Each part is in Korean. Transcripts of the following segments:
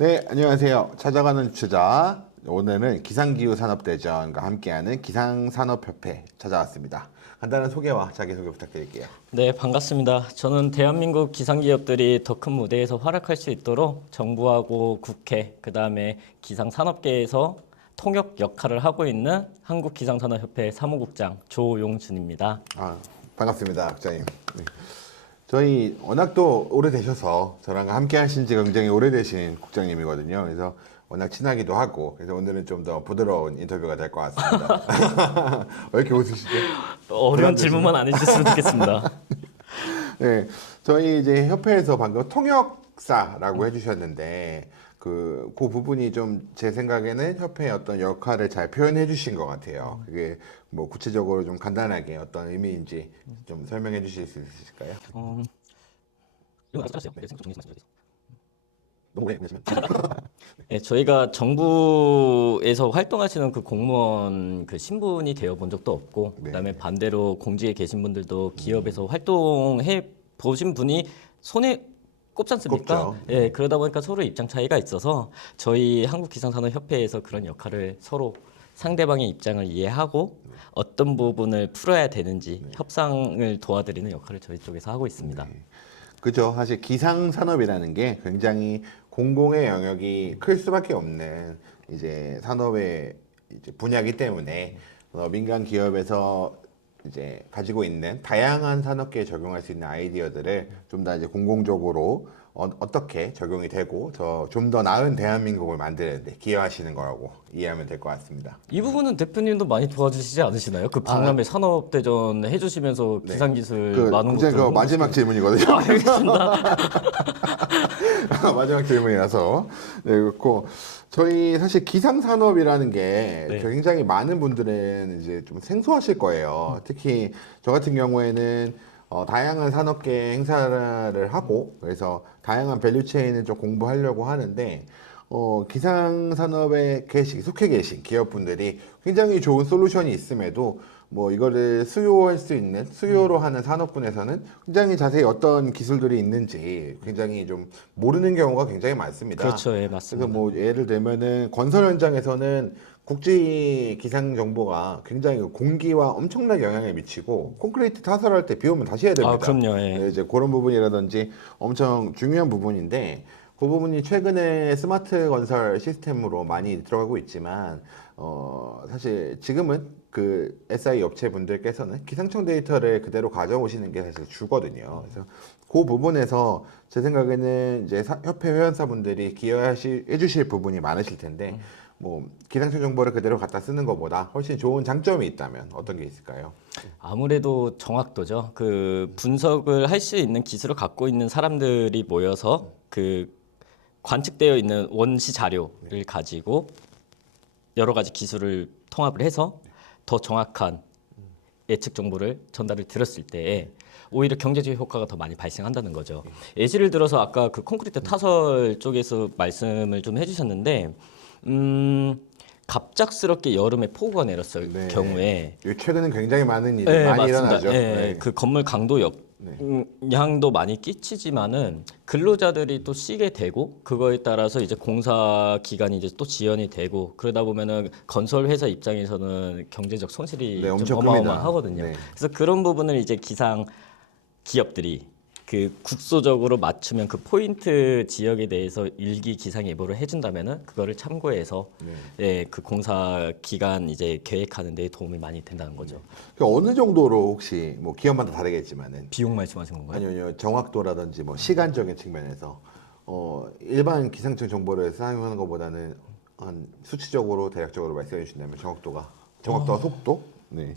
네, 안녕하세요. 찾아가는 주최자. 오늘은 기상기후산업대전과 함께하는 기상산업협회 찾아왔습니다. 간단한 소개와 자기소개 부탁드릴게요. 네, 반갑습니다. 저는 대한민국 기상기업들이 더 큰 무대에서 활약할 수 있도록 정부하고 국회, 그다음에 기상산업계에서 통역 역할을 하고 있는 한국기상산업협회 사무국장 조용준입니다. 반갑습니다, 국장님. 네. 저희 워낙 또 오래되셔서 저랑 함께 하신 지 굉장히 오래되신 국장님이거든요. 그래서 워낙 친하기도 하고, 그래서 오늘은 좀 더 부드러운 인터뷰가 될 것 같습니다. 왜 이렇게 웃으시죠? 어려운 질문만 안 해주셨으면 좋겠습니다. 네, 저희 이제 협회에서 방금 통역사라고 해주셨는데, 그 부분이 좀 제 생각에는 협회의 어떤 역할을 잘 표현해 주신 것 같아요. 그게 뭐 구체적으로 좀 간단하게 어떤 의미인지 좀 설명해 주실 수 있으실까요? 이거 말씀하세요. 네, 생각 정리해서 말씀드리겠습니다. 너무 오래 하시면. 네, 저희가 정부에서 활동하시는 그 공무원 그 신분이 되어 본 적도 없고, 네. 그다음에 반대로 공직에 계신 분들도 기업에서 활동해 보신 분이 손에 꼽지 않습니까? 꼽죠. 예, 그러다 보니까 서로 입장 차이가 있어서 저희 한국기상산업협회에서 그런 역할을 서로 상대방의 입장을 이해하고 어떤 부분을 풀어야 되는지 협상을 도와드리는 역할을 저희 쪽에서 하고 있습니다. 그죠. 사실 기상 산업이라는 게 굉장히 공공의 영역이 클 수밖에 없는 이제 산업의 이제 분야이기 때문에 민간 기업에서 이제 가지고 있는 다양한 산업계에 적용할 수 있는 아이디어들을 좀 더 이제 공공적으로 어떻게 적용이 되고 좀 더 나은 대한민국을 만드는데 기여하시는 거라고 이해하면 될 것 같습니다. 이 부분은 대표님도 많이 도와주시지 않으시나요? 그 박람회 산업대전 해주시면서 기상기술 많은 이제 것들 그 마지막 질문이거든요. 알겠습니다. 마지막 질문이라서. 네, 그렇고 저희 사실 기상 산업이라는 게 네. 굉장히 많은 분들은 이제 좀 생소하실 거예요. 특히 저 같은 경우에는 다양한 산업계 행사를 하고 그래서 다양한 밸류체인을 좀 공부하려고 하는데 기상 산업에 속해 계신 기업분들이 굉장히 좋은 솔루션이 있음에도 뭐 이거를 수요할 수 있는 수요로 하는 산업군에서는 굉장히 자세히 어떤 기술들이 있는지 굉장히 좀 모르는 경우가 굉장히 많습니다. 그렇죠, 예, 맞습니다. 그래서 뭐 예를 들면은 건설 현장에서는 국지 기상 정보가 굉장히 공기와 엄청나게 영향을 미치고 콘크리트 타설할 때 비 오면 다시 해야 됩니다. 그럼요, 예. 네, 이제 그런 부분이라든지 엄청 중요한 부분인데 그 부분이 최근에 스마트 건설 시스템으로 많이 들어가고 있지만 사실 지금은 그 SI 업체 분들께서는 기상청 데이터를 그대로 가져오시는 게 사실 주거든요. 그래서 그 부분에서 제 생각에는 이제 협회 회원사분들이 기여해 주실 부분이 많으실 텐데 뭐 기상청 정보를 그대로 갖다 쓰는 것보다 훨씬 좋은 장점이 있다면 어떤 게 있을까요? 아무래도 정확도죠. 그 분석을 할 수 있는 기술을 갖고 있는 사람들이 모여서 그 관측되어 있는 원시 자료를 가지고 여러 가지 기술을 통합을 해서 더 정확한 예측 정보를 전달을 드렸을 때 오히려 경제적 효과가 더 많이 발생한다는 거죠. 예시를 들어서 아까 그 콘크리트 타설 쪽에서 말씀을 좀 해주셨는데 갑작스럽게 여름에 폭우가 내렸을 네. 경우에 최근엔 굉장히 많은 일이 네, 많이 맞습니다. 일어나죠. 예, 네. 그 건물 강도 영향도 많이 끼치지만은 근로자들이 또 쉬게 되고 그거에 따라서 이제 공사 기간이 이제 또 지연이 되고 그러다 보면은 건설 회사 입장에서는 경제적 손실이 네, 좀 엄청 큽니다. 어마어마하거든요. 네. 그래서 그런 부분을 이제 기상 기업들이 그 국소적으로 맞추면 그 포인트 지역에 대해서 일기 기상 예보를 해준다면은 그거를 참고해서 예, 그 공사 기간 이제 계획하는 데 도움이 많이 된다는 거죠. 어느 정도로 혹시 뭐 기업마다 다르겠지만은 비용 말씀하신 건가요? 아니요 정확도라든지 뭐 시간적인 측면에서 일반 기상청 정보를 사용하는 것보다는 한 수치적으로 대략적으로 말씀해 주신다면 정확도와 속도 네.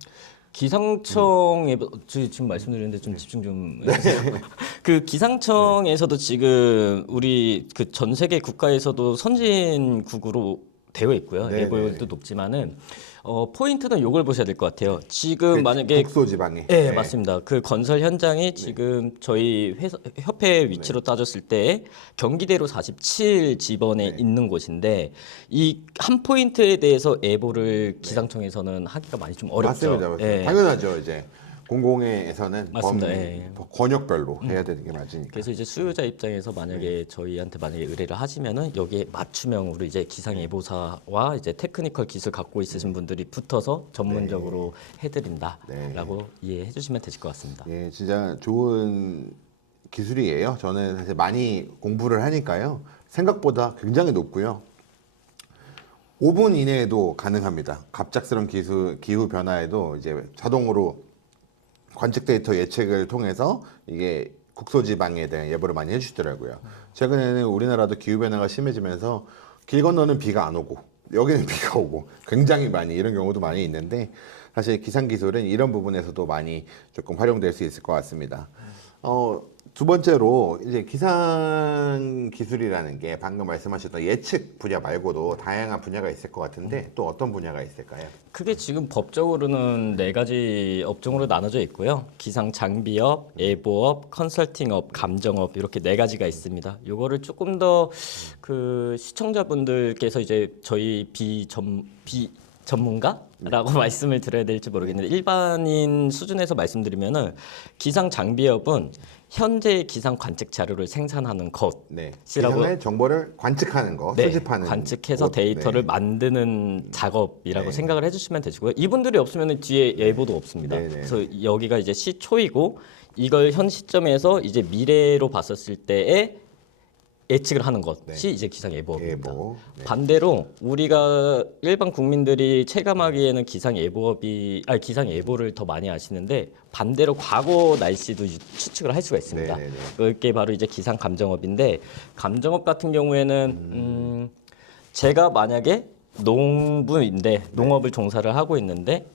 기상청에 지금 말씀드렸는데 좀 집중 좀 해주세요. 그 기상청에서도 지금 우리 그 전 세계 국가에서도 선진국으로 되어 있고요. 네, 예보율도 네. 높지만은 포인트는 요걸 보셔야 될 것 같아요. 지금 그 만약에 국소지방에 네, 맞습니다. 그 건설 현장이 지금 저희 회사, 협회 위치로 따졌을 때 경기대로 47 지번에 있는 곳인데 이 한 포인트에 대해서 예보를 기상청에서는 하기가 많이 좀 어렵죠. 맞습니다. 예. 당연하죠. 이제 공공에서는 맞습니다. 예. 권역별로 해야 되는 게 맞으니까. 그래서 이제 수요자 입장에서 만약에 저희한테 만약에 의뢰를 하시면은 여기에 맞춤형으로 이제 기상 예보사와 이제 테크니컬 기술 갖고 있으신 분들이 붙어서 전문적으로 해드린다라고 이해해 주시면 되실 것 같습니다. 예, 진짜 좋은 기술이에요. 저는 사실 많이 공부를 하니까요. 생각보다 굉장히 높고요. 5분 이내에도 가능합니다. 갑작스러운 기후 변화에도 이제 자동으로 관측 데이터 예측을 통해서 이게 국소지방에 대한 예보를 많이 해주시더라고요. 최근에는 우리나라도 기후 변화가 심해지면서 길 건너는 비가 안 오고 여기는 비가 오고 굉장히 많이 이런 경우도 많이 있는데 사실 기상 기술은 이런 부분에서도 많이 조금 활용될 수 있을 것 같습니다. 두 번째로 이제 기상 기술이라는 게 방금 말씀하셨던 예측 분야 말고도 다양한 분야가 있을 것 같은데 또 어떤 분야가 있을까요? 크게 지금 법적으로는 네 가지 업종으로 나눠져 있고요. 기상 장비업, 예보업, 컨설팅업, 감정업 이렇게 네 가지가 있습니다. 요거를 조금 더 그 시청자분들께서 이제 저희 전문가라고 말씀을 드려야 될지 모르겠는데 일반인 수준에서 말씀드리면은 기상 장비업은 현재 기상 관측 자료를 생산하는 것. 네, 시라고- 기상의 정보를 관측하는 거, 네, 수집하는 관측해서 곳. 데이터를 네. 만드는 작업이라고 네. 생각을 해주시면 되시고요. 이분들이 없으면 뒤에 예보도 없습니다. 네, 네. 그래서 여기가 이제 시초이고 이걸 현 시점에서 이제 미래로 봤었을 때에 예측을 하는 것이 이제 기상 예보입니다. 예보. 네. 반대로 우리가 일반 국민들이 체감하기에는 기상 예보를 더 많이 아시는데 반대로 과거 날씨도 추측을 할 수가 있습니다. 네네네. 그게 바로 이제 기상 감정업인데 감정업 같은 경우에는 제가 만약에 농부인데 농업을 종사를 하고 있는데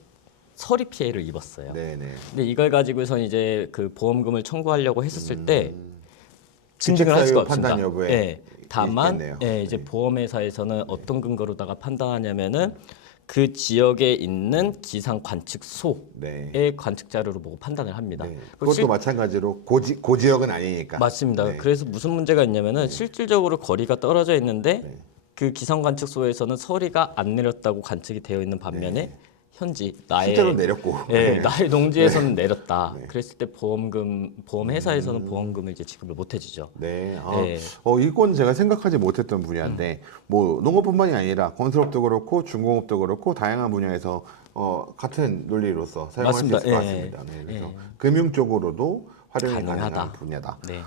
서리 피해를 입었어요. 네네. 근데 이걸 가지고서 이제 그 보험금을 청구하려고 했었을 때 증빙을 할 주택 수가 사유 판단 없습니다. 여부에 예. 다만 있겠네요. 이제 보험회사에서는 어떤 근거로다가 판단하냐면은 그 지역에 있는 기상 관측소의 네. 관측 자료를 보고 판단을 합니다. 네. 그리고 그것도 마찬가지로 고지역은 아니니까. 맞습니다. 네. 그래서 무슨 문제가 있냐면은 실질적으로 거리가 떨어져 있는데 네. 그 기상 관측소에서는 서리가 안 내렸다고 관측이 되어 있는 반면에 현지 실제로 내렸고. 나의 농지에서는 내렸다. 그랬을 때 보험 회사에서는 보험금을 이제 지급을 못 해주죠. 네. 네. 이건 제가 생각하지 못했던 분야인데, 뭐, 농업뿐만이 아니라 건설업도 그렇고, 중공업도 그렇고, 다양한 분야에서, 같은 논리로서 사용할 맞습니다. 수 있을 것 예. 같습니다. 네. 그래서 금융 쪽으로도 활용이 가능하다. 가능한 분야다. 네.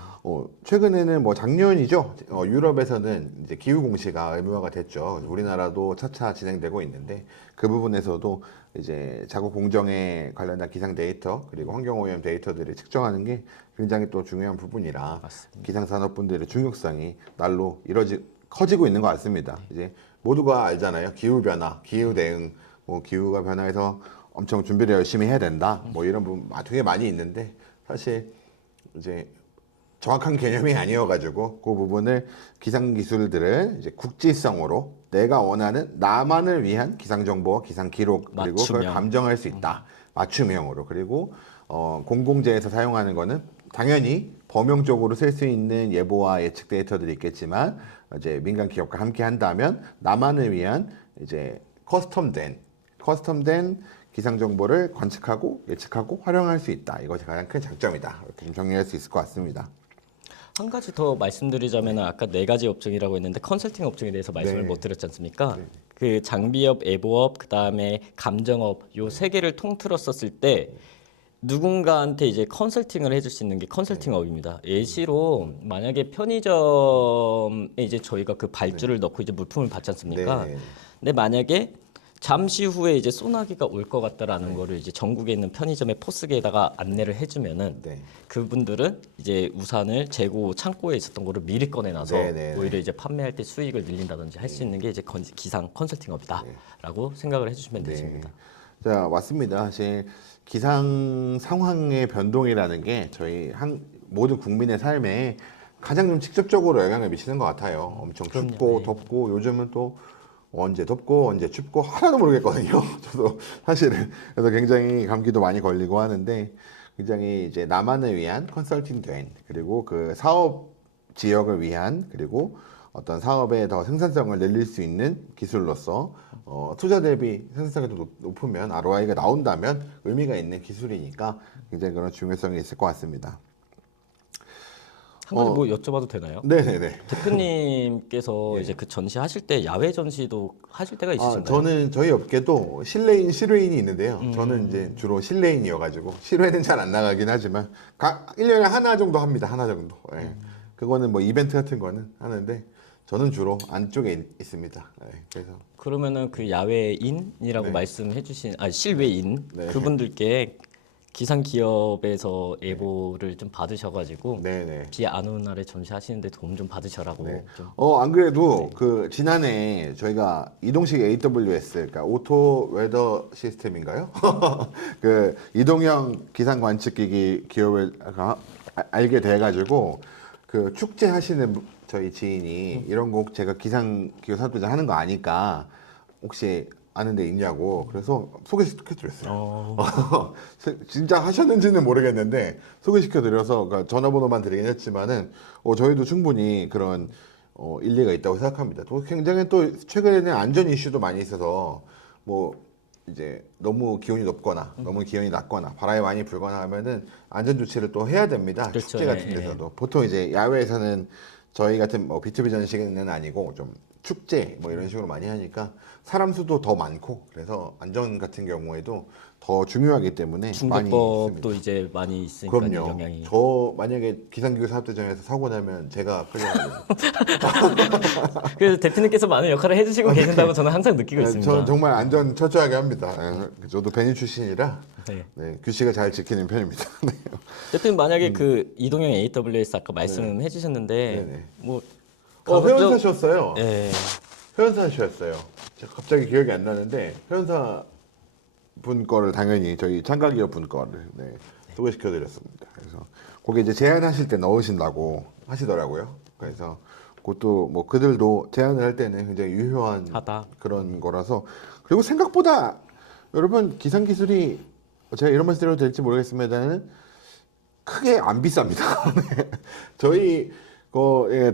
최근에는 뭐 작년이죠. 유럽에서는 이제 기후 공시가 의무화가 됐죠. 우리나라도 차차 진행되고 있는데 그 부분에서도 이제 자국 공정에 관련된 기상 데이터 그리고 환경 오염 데이터들을 측정하는 게 굉장히 또 중요한 부분이라 기상 산업분들의 중요성이 날로 커지고 있는 것 같습니다. 이제 모두가 알잖아요. 기후 변화, 기후 대응, 뭐 기후가 변화해서 엄청 준비를 열심히 해야 된다. 뭐 이런 부분 되게 많이 있는데 사실 이제 정확한 개념이 아니어가지고 그 부분을 기상 기술들을 이제 국지성으로 내가 원하는 나만을 위한 기상 정보와 기상 기록 그리고 그걸 맞춤형. 감정할 수 있다 맞춤형으로 그리고 공공재에서 사용하는 거는 당연히 범용적으로 쓸 수 있는 예보와 예측 데이터들이 있겠지만 이제 민간 기업과 함께 한다면 나만을 위한 이제 커스텀된 기상 정보를 관측하고 예측하고 활용할 수 있다. 이것이 가장 큰 장점이다. 이렇게 좀 정리할 수 있을 것 같습니다. 한 가지 더 말씀드리자면 아까 네 가지 업종이라고 했는데 컨설팅 업종에 대해서 말씀을 네. 못 드렸지 않습니까? 그 장비업, 예보업, 그다음에 감정업 요 세 개를 통틀었었을 때 누군가한테 이제 컨설팅을 해줄 수 있는 게 컨설팅업입니다. 예시로 만약에 편의점에 이제 저희가 그 발주를 넣고 이제 물품을 받지 않습니까? 네. 근데 만약에 잠시 후에 이제 소나기가 올 것 같다라는 거를 이제 전국에 있는 편의점의 포스기에다가 안내를 해주면은 네. 그분들은 이제 우산을 재고 창고에 있었던 거를 미리 꺼내놔서 네네네. 오히려 이제 판매할 때 수익을 늘린다든지 할 수 있는 게 이제 기상 컨설팅업이다라고 생각을 해주시면 되십니다. 자, 맞습니다. 사실 기상 상황의 변동이라는 게 저희 모든 국민의 삶에 가장 좀 직접적으로 영향을 미치는 것 같아요. 엄청 춥고 네. 덥고 요즘은 또 언제 덥고 언제 춥고 하나도 모르겠거든요. 저도 사실은 그래서 굉장히 감기도 많이 걸리고 하는데 굉장히 이제 나만을 위한 컨설팅된 그리고 그 사업 지역을 위한 그리고 어떤 사업에 더 생산성을 늘릴 수 있는 기술로서 투자 대비 생산성이 더 높으면 ROI가 나온다면 의미가 있는 기술이니까 굉장히 그런 중요성이 있을 것 같습니다. 한 가지 뭐 여쭤봐도 되나요? 네네네. 대표님께서 예. 이제 그 전시 하실 때 야외 전시도 하실 때가 있으신가요? 저는 저희 업계도 실내인, 실외인이 있는데요. 저는 이제 주로 실내인이어가지고 실외는 잘 안 나가긴 하지만 1년에 하나 정도 합니다. 하나 정도. 예. 그거는 뭐 이벤트 같은 거는 하는데 저는 주로 안쪽에 있습니다. 예. 그래서 그러면은 그 야외인이라고 네. 말씀해주신 실외인 네. 그분들께 기상 기업에서 예보를 좀 받으셔가지고 네네. 비 안 오는 날에 전시하시는데 도움 좀 받으셔라고 네. 좀. 안 그래도 그 지난해 저희가 이동식 AWS, 그러니까 오토 웨더 시스템인가요? 그 이동형 기상 관측기기 기업을 알게 돼가지고 그 축제 하시는 저희 지인이 이런 거 제가 기상 기업 산업부장 하는 거 아니까 혹시 아는 데 있냐고 그래서 소개시켜드렸어요. 진짜 하셨는지는 모르겠는데 소개시켜드려서 그러니까 전화번호만 드리긴 했지만은 저희도 충분히 그런 일리가 있다고 생각합니다. 또 굉장히 또 최근에는 안전 이슈도 많이 있어서 뭐 이제 너무 기온이 높거나 너무 기온이 낮거나 바람이 많이 불거나 하면은 안전 조치를 또 해야 됩니다. 그렇죠. 축제 같은 예, 예. 데서도 보통 이제 야외에서는 저희 같은 뭐 B2B 전시는 아니고 좀 축제 뭐 이런 식으로 많이 하니까 사람 수도 더 많고 그래서 안전 같은 경우에도 더 중요하기 때문에 많이 중대법도 있습니다. 이제 많이 있으니까 그럼요. 영향이. 저 만약에 기상기후 산업대전에서 사고 나면 제가 끌려가요. 그래서 대표님께서 많은 역할을 해주시고 계신다고 저는 항상 느끼고 있습니다. 저 정말 안전 철저하게 합니다. 저도 배니 출신이라 네. 네, 규칙을 잘 지키는 편입니다. 네. 대표님 만약에 그 이동형 AWS 아까 말씀해주셨는데 네네. 뭐 회원사셨어요. 예. 회원사셨어요. 제가 갑자기 기억이 안 나는데 회원사 분 거를 당연히 저희 참가기업 분 거를 소개시켜드렸습니다. 그래서 거기 이제 제안하실 때 넣으신다고 하시더라고요. 그래서 그것도 뭐 그들도 제안을 할 때는 굉장히 유효한 하다. 그런 거라서 그리고 생각보다 여러분 기상 기술이 제가 이런 말씀 드려도 될지 모르겠습니다는 크게 안 비쌉니다. 네. 저희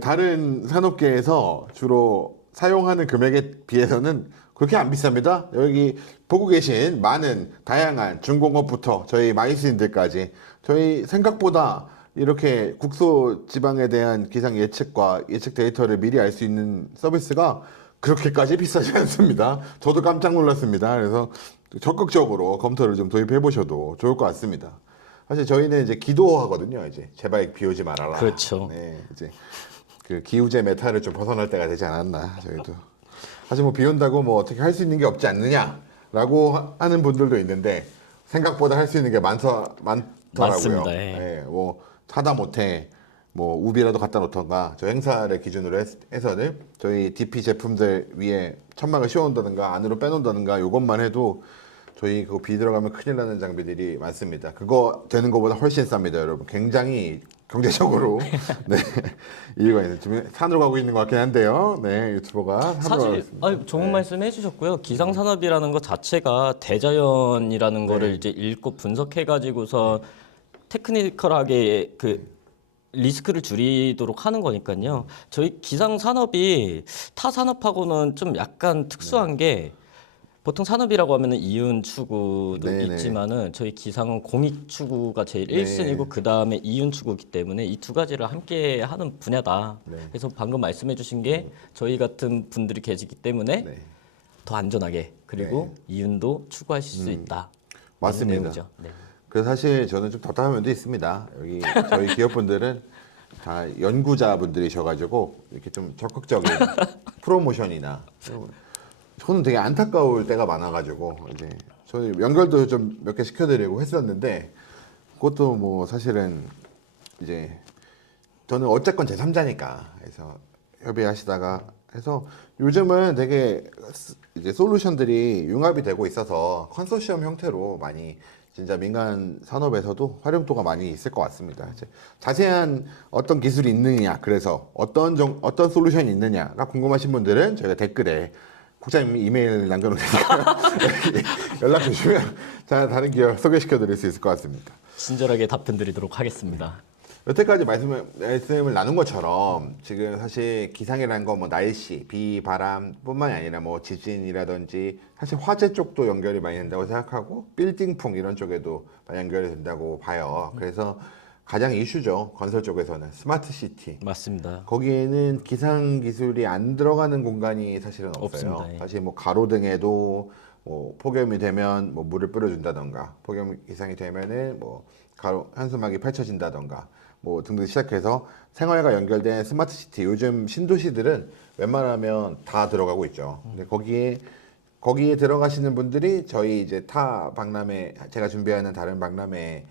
다른 산업계에서 주로 사용하는 금액에 비해서는 그렇게 안 비쌉니다. 여기 보고 계신 많은 다양한 중공업부터 저희 마이스인들까지 저희 생각보다 이렇게 국소 지방에 대한 기상 예측과 예측 데이터를 미리 알 수 있는 서비스가 그렇게까지 비싸지 않습니다. 저도 깜짝 놀랐습니다. 그래서 적극적으로 검토를 좀 도입해 보셔도 좋을 것 같습니다. 사실 저희는 이제 기도하거든요. 이제 제발 비 오지 말아라. 그렇죠. 네, 이제 그 기우제 메타를 좀 벗어날 때가 되지 않았나 저희도. 사실 뭐 비 온다고 뭐 어떻게 할 수 있는 게 없지 않느냐라고 하는 분들도 있는데 생각보다 할 수 있는 게 많더라고요. 많습니다. 예. 네, 뭐 차다 못해 뭐 우비라도 갖다 놓던가 저 행사를 기준으로 해서는 저희 DP 제품들 위에 천막을 씌워놓는다든가 안으로 빼놓는다든가 이것만 해도 저희 그거 비 들어가면 큰일 나는 장비들이 많습니다. 그거 되는 것보다 훨씬 쌉니다, 여러분. 굉장히 경제적으로 네, 이유가 있는 지금 산으로 가고 있는 것 같긴 한데요. 네, 유튜버가 산으로 가고 사실 있습니다. 좋은 말씀 해주셨고요. 기상 산업이라는 것 자체가 대자연이라는 거를 이제 읽고 분석해 가지고서 테크니컬하게 그 리스크를 줄이도록 하는 거니까요. 저희 기상 산업이 타 산업하고는 좀 약간 특수한 게 보통 산업이라고 하면은 이윤 추구도 네네. 있지만은 저희 기상은 공익 추구가 제일 네. 1순위고 그 다음에 이윤 추구이기 때문에 이 두 가지를 함께 하는 분야다. 네. 그래서 방금 말씀해주신 게 저희 같은 분들이 계시기 때문에 네, 더 안전하게 그리고 이윤도 추구하실 수 있다. 맞습니다. 라는 내용이죠. 네. 그래서 사실 저는 좀 답답한 면도 있습니다. 여기 저희 기업분들은 다 연구자분들이셔가지고 이렇게 좀 적극적인 프로모션이나 저는 되게 안타까울 때가 많아가지고 이제 저희 연결도 좀 몇 개 시켜드리고 했었는데 그것도 뭐 사실은 이제 저는 어쨌건 제3자니까 그래서 협의하시다가 해서 요즘은 되게 이제 솔루션들이 융합이 되고 있어서 컨소시엄 형태로 많이 진짜 민간 산업에서도 활용도가 많이 있을 것 같습니다. 이제 자세한 어떤 기술이 있느냐, 그래서 어떤 솔루션이 있느냐가 궁금하신 분들은 저희가 댓글에 국장님 이메일 남겨놓으니까 연락 주시면 다른 기업 소개시켜드릴 수 있을 것 같습니다. 친절하게 답변 드리도록 하겠습니다. 여태까지 말씀을 나눈 것처럼 지금 사실 기상이라는 건 뭐 날씨, 비, 바람뿐만이 아니라 뭐 지진이라든지 사실 화재 쪽도 연결이 많이 된다고 생각하고 빌딩풍 이런 쪽에도 많이 연결이 된다고 봐요. 그래서 가장 이슈죠. 건설 쪽에서는 스마트 시티. 맞습니다. 거기에는 기상 기술이 안 들어가는 공간이 사실은 없어요. 없습니다. 예. 사실 뭐 가로등에도 뭐 폭염이 되면 뭐 물을 뿌려준다던가, 폭염 기상이 되면은 뭐 가로 현수막이 펼쳐진다던가, 뭐 등등 시작해서 생활과 연결된 스마트 시티. 요즘 신도시들은 웬만하면 다 들어가고 있죠. 근데 거기에 들어가시는 분들이 저희 이제 타 박람회, 제가 준비하는 다른 박람회에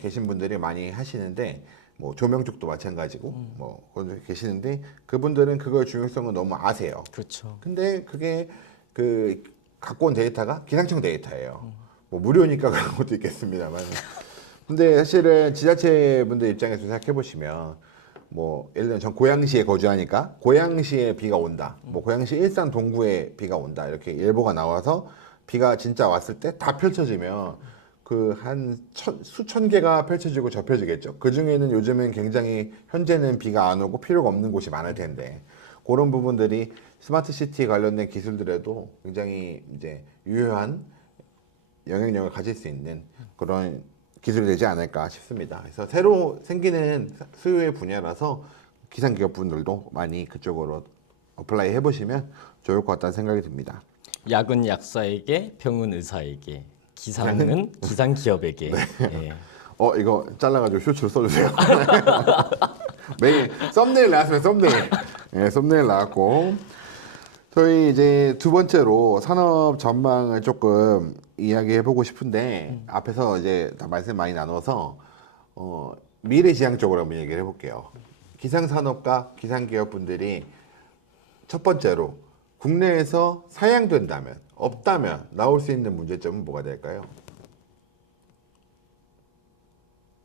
계신 분들이 많이 하시는데, 뭐 조명 쪽도 마찬가지고 뭐 그분들 계시는데, 그분들은 그걸 중요성을 너무 아세요. 그렇죠. 근데 그게 그 갖고 온 데이터가 기상청 데이터예요. 뭐 무료니까 그런 것도 있겠습니다만. 근데 사실은 지자체 분들 입장에서 생각해 보시면, 뭐 예를 들면 전 고양시에 거주하니까 고양시에 비가 온다, 뭐 고양시 일산 동구에 비가 온다, 이렇게 예보가 나와서 비가 진짜 왔을 때 다 펼쳐지면 그 한 수천 개가 펼쳐지고 접혀지겠죠. 그 중에는 요즘은 굉장히 현재는 비가 안 오고 필요가 없는 곳이 많을 텐데, 그런 부분들이 스마트 시티 관련된 기술들에도 굉장히 이제 유효한 영향력을 가질 수 있는 그런 기술이 되지 않을까 싶습니다. 그래서 새로 생기는 수요의 분야라서 기상기업분들도 많이 그쪽으로 어플라이 해보시면 좋을 것 같다는 생각이 듭니다. 약은 약사에게, 병은 의사에게, 기상은 기상 기업에게. 예. 이거 잘라가지고 쇼츠로 써주세요. 매일 썸네일 나왔으면 썸네일. 네, 썸네일 나왔고, 저희 이제 두 번째로 산업 전망을 조금 이야기해보고 싶은데, 앞에서 이제 다 말씀 많이 나눠서 미래지향적으로 한번 얘기를 해볼게요. 기상산업과 기상기업분들이 첫 번째로 국내에서 사양된다면, 없다면 나올 수 있는 문제점은 뭐가 될까요?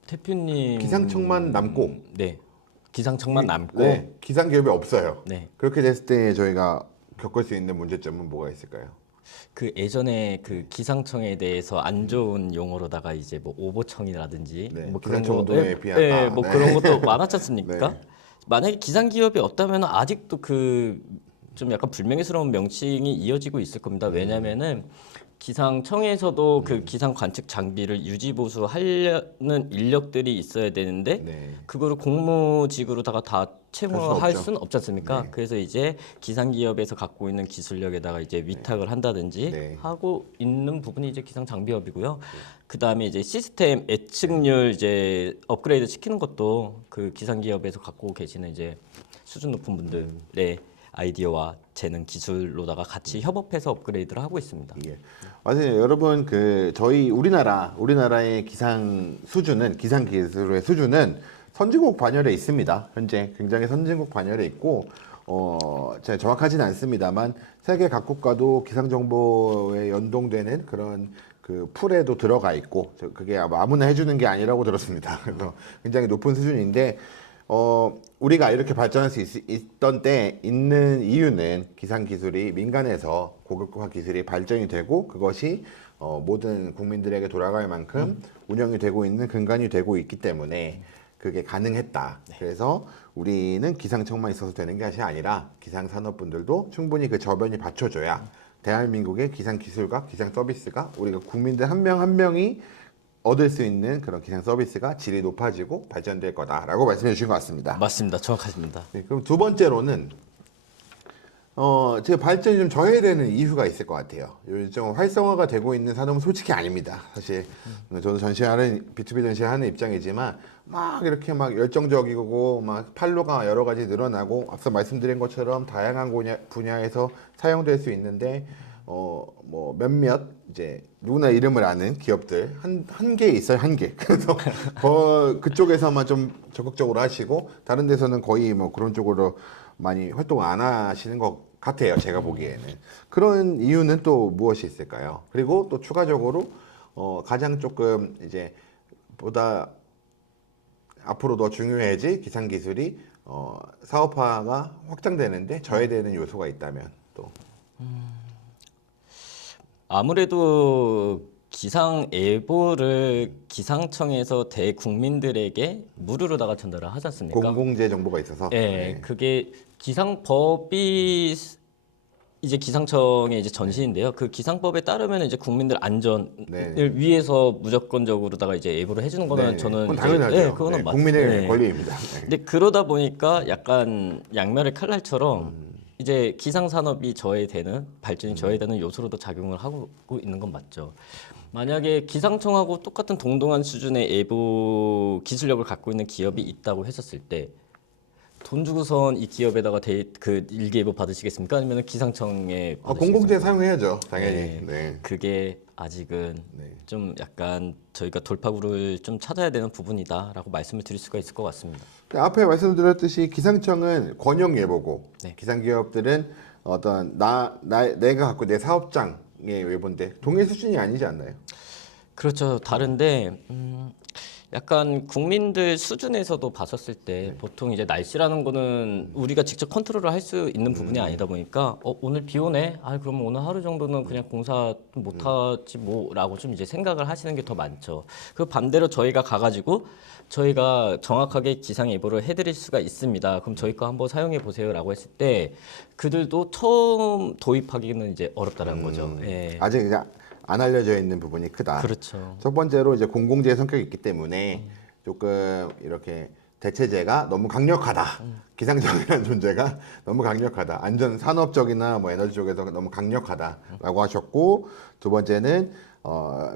대표님. 기상청만 남고. 네. 기상청만 남고. 네, 기상기업이 없어요. 네. 그렇게 됐을 때 저희가 겪을 수 있는 문제점은 뭐가 있을까요? 그 예전에 그 기상청에 대해서 안 좋은 용어로다가 이제 뭐 오보청이라든지 네, 뭐 그런 기상청도에 거, 비하다. 예, 뭐 네. 그런 것도 많았지 않습니까? 네. 만약에 기상기업이 없다면 아직도 그 좀 약간 불명예스러운 명칭이 이어지고 있을 겁니다. 왜냐면은 기상청에서도 그 기상 관측 장비를 유지 보수하려는 인력들이 있어야 되는데 네. 그거를 공무직으로다가 다 할 채용할 수 없죠. 수는 없지 않습니까? 네. 그래서 이제 기상기업에서 갖고 있는 기술력에다가 이제 위탁을 한다든지 네. 하고 있는 부분이 이제 기상 장비업이고요. 그 다음에 이제 시스템 예측률 이제 업그레이드 시키는 것도 그 기상기업에서 갖고 계시는 이제 수준 높은 분들의 아이디어와 재능 기술로다가 같이 협업해서 업그레이드를 하고 있습니다. 예. 맞아요. 여러분, 저희 우리나라의 기상 수준은, 기상 기술의 수준은 선진국 반열에 있습니다. 현재 굉장히 선진국 반열에 있고, 제가 정확하지는 않습니다만 세계 각국과도 기상 정보에 연동되는 그런 그 풀에도 들어가 있고, 그게 아무나 해주는 게 아니라고 들었습니다. 그래서 굉장히 높은 수준인데, 우리가 이렇게 발전할 수 있던 때 있는 이유는 기상 기술이 민간에서 고급화 기술이 발전이 되고, 그것이 모든 국민들에게 돌아갈 만큼 운영이 되고 있는 근간이 되고 있기 때문에 그게 가능했다. 그래서 우리는 기상청만 있어서 되는 것이 아니라 기상 산업분들도 충분히 그 저변이 받쳐줘야 대한민국의 기상 기술과 기상 서비스가, 우리가 국민들 한 명 한 명이 얻을 수 있는 그런 기상 서비스가 질이 높아지고 발전될 거다라고 말씀해 주신 것 같습니다. 맞습니다. 정확하십니다. 네, 그럼 두 번째로는 제 발전이 좀 저해되는 이유가 있을 것 같아요. 요즘 활성화가 되고 있는 산업은 솔직히 아닙니다. 사실 저도 전시하는 B2B 전시하는 입장이지만 막 이렇게 막 열정적이고 막 판로가 여러 가지 늘어나고, 앞서 말씀드린 것처럼 다양한 분야에서 사용될 수 있는데, 뭐 몇몇 이제 누구나 이름을 아는 기업들 한 개 있어요, 한 개. 그래서 그쪽에서만 좀 적극적으로 하시고 다른 데서는 거의 뭐 그런 쪽으로 많이 활동 안 하시는 것 같아요, 제가 보기에는. 그런 이유는 또 무엇이 있을까요? 그리고 또 추가적으로 가장 조금 이제 보다 앞으로 더 중요해질 기상 기술이 사업화가 확장되는데 저해되는 요소가 있다면 또. 아무래도 기상 예보를 기상청에서 대국민들에게 무료로다가 전달을 하지 않습니까? 공공재 정보가 있어서. 예, 그게 기상법이 이제 기상청의 이제 전신인데요. 그 기상법에 따르면 이제 국민들 안전을 네. 위해서 무조건적으로다가 이제 예보를 해주는 거는 네. 저는 그건 이제, 당연하죠. 예, 그거는 네, 맞. 국민의 네. 권리입니다. 네. 근데 그러다 보니까 약간 양면의 칼날처럼 이제 기상 산업이 저해되는 발전이 저해되는 요소로도 작용을 하고 있는 건 맞죠. 만약에 기상청하고 똑같은 동등한 수준의 예보 기술력을 갖고 있는 기업이 있다고 했었을 때 돈 주고선 이 기업에다가 그 일기예보 받으시겠습니까? 아니면 기상청에 받으시겠습니까? 공공재 사용해야죠. 당연히. 네. 네. 그게 아직은 네. 좀 약간 저희가 돌파구를 좀 찾아야 되는 부분이다라고 말씀을 드릴 수가 있을 것 같습니다. 앞에 말씀드렸듯이 기상청은 권역 예보고 네. 기상기업들은 어떤 내가 갖고 내 사업장의 예보인데 동일 수준이 아니지 않나요? 그렇죠. 다른데 약간 국민들 수준에서도 봤었을 때 보통 이제 날씨라는 거는 우리가 직접 컨트롤을 할 수 있는 부분이 아니다 보니까 오늘 비 오네. 아 그러면 오늘 하루 정도는 그냥 공사 못 하지 뭐라고 좀 이제 생각을 하시는 게 더 많죠. 그 반대로 저희가 가가지고 저희가 정확하게 기상 예보를 해드릴 수가 있습니다. 그럼 저희 거 한번 사용해 보세요라고 했을 때 그들도 처음 도입하기는 이제 어렵다는 거죠. 예. 아직 이제 안 알려져 있는 부분이 크다. 그렇죠. 첫 번째로 이제 공공재의 성격이 있기 때문에 조금 이렇게 대체제가 너무 강력하다. 기상청이라는 존재가 너무 강력하다. 안전 산업적이나 뭐 에너지 쪽에서 너무 강력하다라고 하셨고, 두 번째는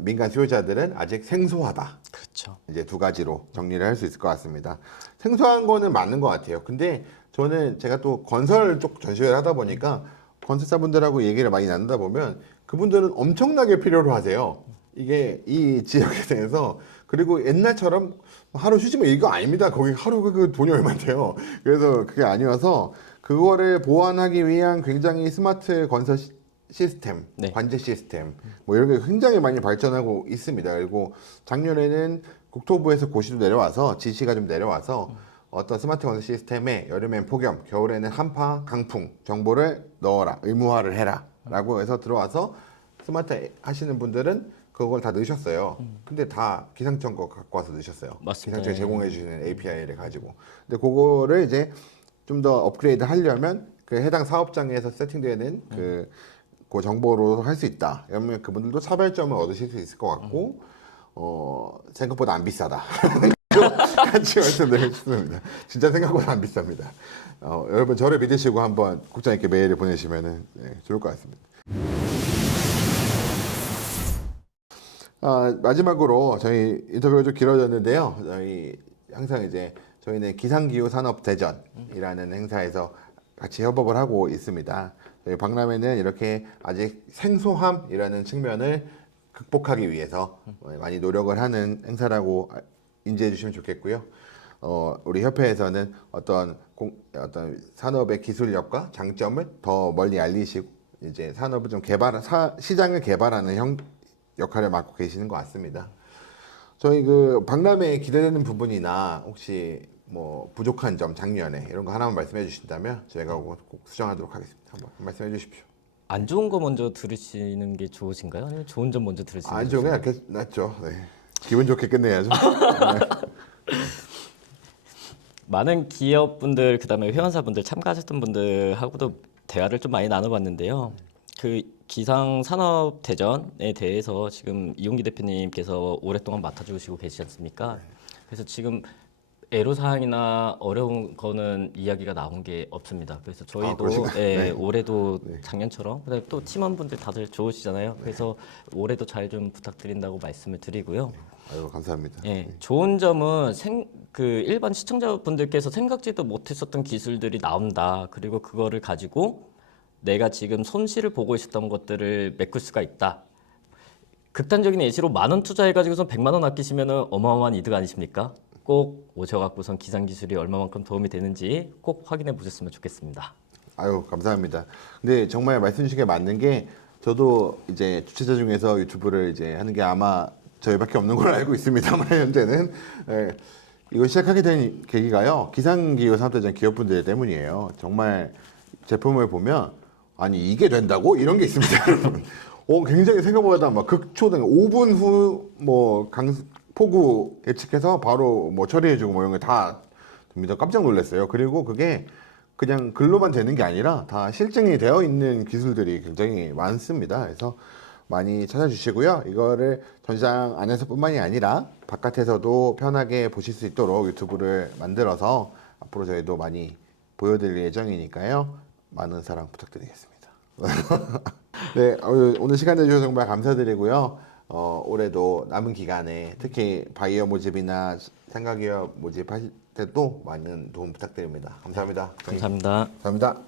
민간 수요자들은 아직 생소하다. 그렇죠. 이제 두 가지로 정리를 할 수 있을 것 같습니다. 생소한 거는 맞는 것 같아요. 근데 저는 제가 또 건설 쪽 전시회를 하다 보니까 건설사분들하고 얘기를 많이 나누다 보면 그분들은 엄청나게 필요로 하세요. 이게 이 지역에 대해서. 그리고 옛날처럼 하루 쉬지면 이거 아닙니다. 거기 하루 그 돈이 얼마인데요. 그래서 그게 아니어서 그거를 보완하기 위한 굉장히 스마트 건설 시스템, 네. 관제 시스템 뭐 이런 게 굉장히 많이 발전하고 있습니다. 그리고 작년에는 국토부에서 고시도 내려와서 지시가 좀 내려와서 어떤 스마트 건설 시스템에 여름엔 폭염, 겨울에는 한파, 강풍 정보를 넣어라, 의무화를 해라 라고 해서 들어와서 스마트 하시는 분들은 그걸 다 넣으셨어요. 근데 다 기상청 거 갖고 와서 넣으셨어요. 맞습니다. 기상청이 제공해 주시는 API를 가지고. 근데 그거를 이제 좀 더 업그레이드 하려면 그 해당 사업장에서 세팅되는 그 정보로 할 수 있다. 그러면 그분들도 차별점을 얻으실 수 있을 것 같고, 생각보다 안 비싸다. 같이 말씀드리고 싶습니다. 진짜 생각보다 안 비쌉니다. 여러분 저를 믿으시고 한번 국장님께 메일을 보내시면 좋을 것 같습니다. 마지막으로 저희 인터뷰가 좀 길어졌는데요. 저희 항상 이제 저희는 기상기후 산업대전이라는 행사에서 같이 협업을 하고 있습니다. 저희 박람회는 이렇게 아직 생소함이라는 측면을 극복하기 위해서 많이 노력을 하는 행사라고 인지해 주시면 좋겠고요. 우리 협회에서는 어떤 산업의 기술력과 장점을 더 멀리 알리시고 이제 산업을 좀 시장을 개발하는 역할을 맡고 계시는 것 같습니다. 저희 그 박람회에 기대되는 부분이나 혹시 뭐 부족한 점 작년에 이런 거 하나만 말씀해 주신다면 저희가 꼭 수정하도록 하겠습니다. 한번 말씀해 주십시오. 안 좋은 거 먼저 들으시는 게 좋으신가요? 아니면 좋은 점 먼저 들으시는 게 안 좋은 게 낫죠. 네. 기분 좋게 끝내야죠. 많은 기업분들 그다음에 회원사분들 참가하셨던 분들하고도 대화를 좀 많이 나눠봤는데요. 그 기상 산업 대전에 대해서 지금 이용기 대표님께서 오랫동안 맡아주시고 계시지 않습니까? 그래서 지금 애로사항이나 어려운 거는 이야기가 나온 게 없습니다. 그래서 저희도 그러신가요? 네. 올해도 작년처럼 그다음에 또 팀원분들 다들 좋으시잖아요. 그래서 올해도 잘 좀 부탁드린다고 말씀을 드리고요. 아유 감사합니다. 예, 좋은 점은 그 일반 시청자분들께서 생각지도 못했었던 기술들이 나온다. 그리고 그거를 가지고 내가 지금 손실을 보고 있었던 것들을 메꿀 수가 있다. 극단적인 예시로 10,000원 투자해가지고선 100만 원 아끼시면은 어마어마한 이득 아니십니까? 꼭 오셔갖고선 기상 기술이 얼마만큼 도움이 되는지 꼭 확인해 보셨으면 좋겠습니다. 아유 감사합니다. 근데 정말 말씀 주신 게 맞는 게 저도 이제 주최자 중에서 유튜브를 이제 하는 게 아마 저희밖에 없는 걸로 알고 있습니다만 현재는 이거 시작하게 된 계기가요. 기상기후 산업대전 기업분들 때문이에요. 정말 제품을 보면 아니 이게 된다고? 이런 게 있습니다. 여러분. 굉장히 생각보다 막 극초당 5분 후 뭐 폭우 예측해서 바로 뭐 처리해주고 뭐 이런 게 다 됩니다. 깜짝 놀랐어요. 그리고 그게 그냥 글로만 되는 게 아니라 다 실증이 되어 있는 기술들이 굉장히 많습니다. 그래서 많이 찾아주시고요. 이거를 전시장 안에서뿐만이 아니라 바깥에서도 편하게 보실 수 있도록 유튜브를 만들어서 앞으로 저희도 많이 보여드릴 예정이니까요. 많은 사랑 부탁드리겠습니다. 네, 오늘 시간 내주셔서 정말 감사드리고요. 올해도 남은 기간에 특히 바이어 모집이나 상가기업 모집하실 때도 많은 도움 부탁드립니다. 감사합니다. 감사합니다. 감사합니다.